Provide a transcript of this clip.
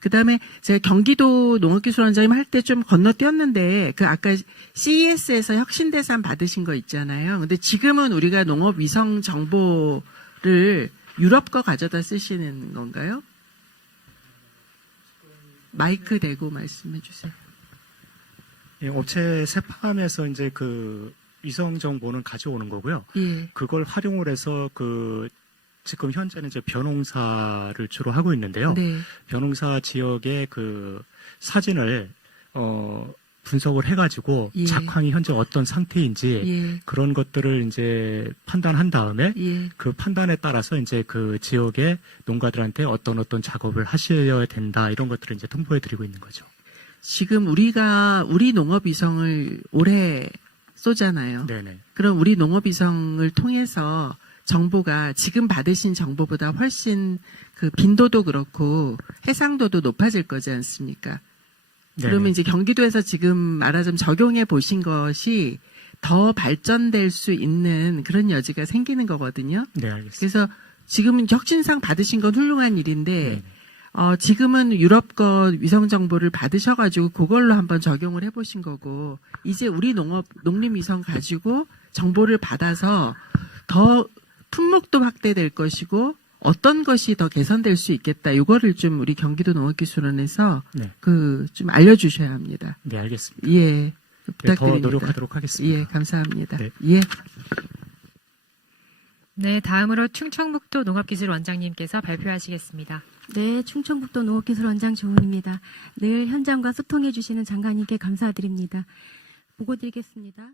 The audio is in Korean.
그다음에 제가 경기도 농업기술원장님 할 때 좀 건너뛰었는데 그 아까 CES에서 혁신대상 받으신 거 있잖아요. 근데 지금은 우리가 농업 위성 정보를 유럽 거 가져다 쓰시는 건가요? 마이크 대고 말씀해 주세요. 예, 업체 세팜에서 이제 그 위성 정보는 가져오는 거고요. 예. 그걸 활용을 해서 그 지금 현재는 이제 벼농사를 주로 하고 있는데요. 네. 벼농사 지역의 그 사진을 어 분석을 해가지고 예. 작황이 현재 어떤 상태인지 예. 그런 것들을 이제 판단한 다음에 예. 그 판단에 따라서 이제 그 지역의 농가들한테 어떤 어떤 작업을 하셔야 된다 이런 것들을 이제 통보해 드리고 있는 거죠. 지금 우리가 우리 농업 위성을 올해 쏘잖아요. 네네. 그럼 우리 농업 위성을 통해서 정보가 지금 받으신 정보보다 훨씬 그 빈도도 그렇고 해상도도 높아질 거지 않습니까? 그러면 네네. 이제 경기도에서 지금 말하자면 적용해 보신 것이 더 발전될 수 있는 그런 여지가 생기는 거거든요. 네 알겠습니다. 그래서 지금은 혁신상 받으신 건 훌륭한 일인데 네네. 어, 지금은 유럽 거 위성 정보를 받으셔가지고 그걸로 한번 적용을 해보신 거고 이제 우리 농업 농림 위성 가지고 정보를 받아서 더 품목도 확대될 것이고 어떤 것이 더 개선될 수 있겠다. 이거를 좀 우리 경기도 농업기술원에서 네. 그좀 알려주셔야 합니다. 네 알겠습니다. 예, 네, 부탁드립니다. 더 노력하도록 하겠습니다. 예, 감사합니다. 네. 예. 네, 다음으로 충청북도 농업기술원장님께서 발표하시겠습니다. 네, 충청북도 농업기술원장 조은입니다. 늘 현장과 소통해 주시는 장관님께 감사드립니다. 보고 드리겠습니다.